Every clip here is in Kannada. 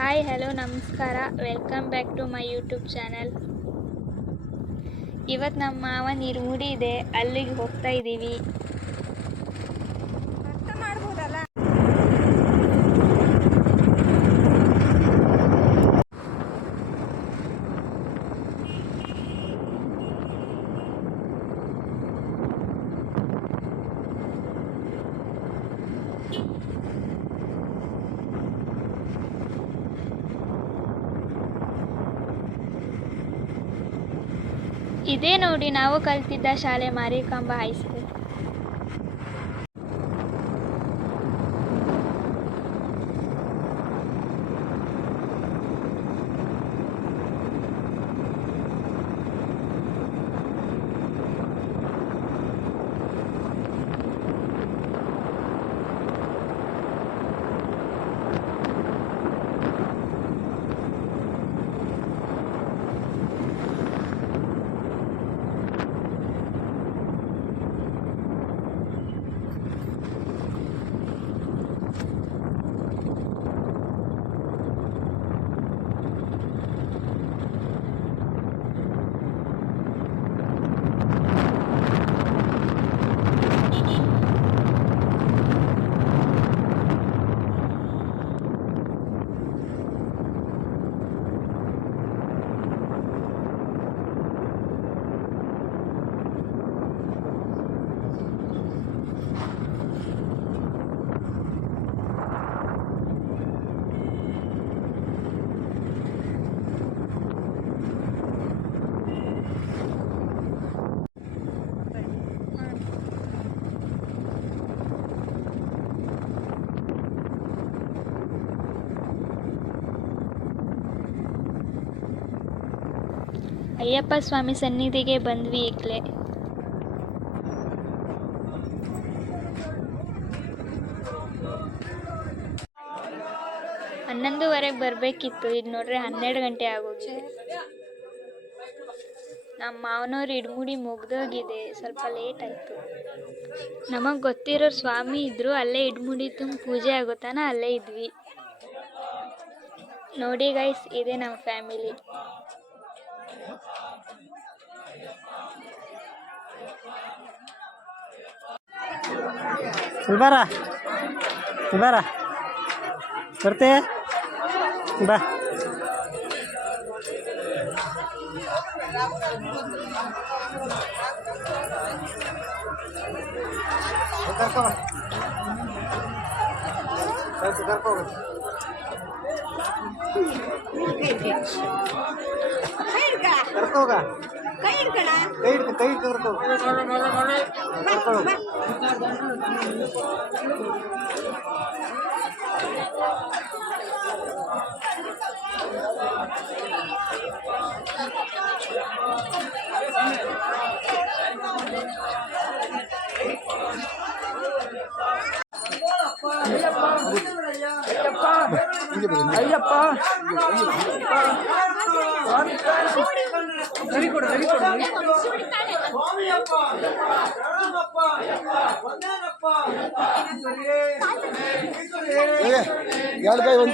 ಹಲೋ ನಮಸ್ಕಾರ. Welcome back to my YouTube channel ಇವತ್ತು ನಮ್ಮ ನೀರು ಇರುಮುಡಿ ಇದೆ. ಅಲ್ಲಿಗೆ ಹೋಗ್ತಾ ಇದ್ದೀವಿ ಇದೇ ನೋಡಿ ನಾವು ಕಲ್ತಿದ್ದ ಶಾಲೆ ಮಾರಿಕಾಂಬ ಹೈಸ್ಕೂಲ್. ಅಯ್ಯಪ್ಪ ಸ್ವಾಮಿ ಸನ್ನಿಧಿಗೆ ಬಂದ್ವಿ ಈಗಲೇ. ಹನ್ನೊಂದುವರೆಗೆ ಬರಬೇಕಿತ್ತು ಈಗ ನೋಡ್ರಿ ಹನ್ನೆರಡು ಗಂಟೆ ಆಗೋಗಿದೆ. ನಮ್ಮ ಮಾವನವ್ರು ಇಡ್ಮುಡಿ ಮುಗ್ದೋಗಿದೆ, ಸ್ವಲ್ಪ ಲೇಟ್ ಆಯಿತು. ನಮಗೆ ಗೊತ್ತಿರೋ ಸ್ವಾಮಿ ಇದ್ದರು ಅಲ್ಲೇ ಇಡ್ಮುಡಿ ತುಂಬ ಪೂಜೆ ಆಗುತ್ತಾನ ಅಲ್ಲೇ ಇದ್ವಿ. ನೋಡಿ ಗೈಸ್ ಇದೆ ನಮ್ಮ family Ibara. Ibara. Berarti ya? Mbah. Sekarang kok. Sekarang. ಕರ್ಕೋಗ ಕೈ ಹಿಡ್ಕಣ ಕೈ ಹಿಡ್ಕ ಕೈ ಹಿಡ್ಕ ಕರ್ಕೋ ಕರ್ಕೋ ಅಯ್ಯಪ್ಪ ಎರಡು ಕೈ ಒಂದು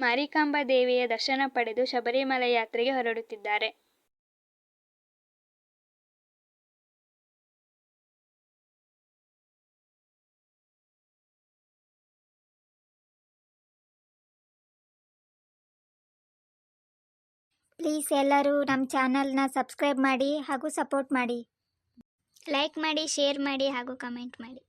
ಮಾರಿಕಾಂಬಾ ದೇವಿಯ ದರ್ಶನ ಪಡೆದು ಶಬರಿಮಲೆ ಯಾತ್ರೆಗೆ ಹೊರಡುತ್ತಿದ್ದಾರೆ. ಪ್ಲೀಸ್ ಎಲ್ಲರೂ ನಮ್ಮ ಚಾನಲ್ನ ಸಬ್ಸ್ಕ್ರೈಬ್ ಮಾಡಿ ಹಾಗೂ ಸಪೋರ್ಟ್ ಮಾಡಿ. ಲೈಕ್ ಮಾಡಿ, ಶೇರ್ ಮಾಡಿ ಹಾಗೂ ಕಮೆಂಟ್ ಮಾಡಿ.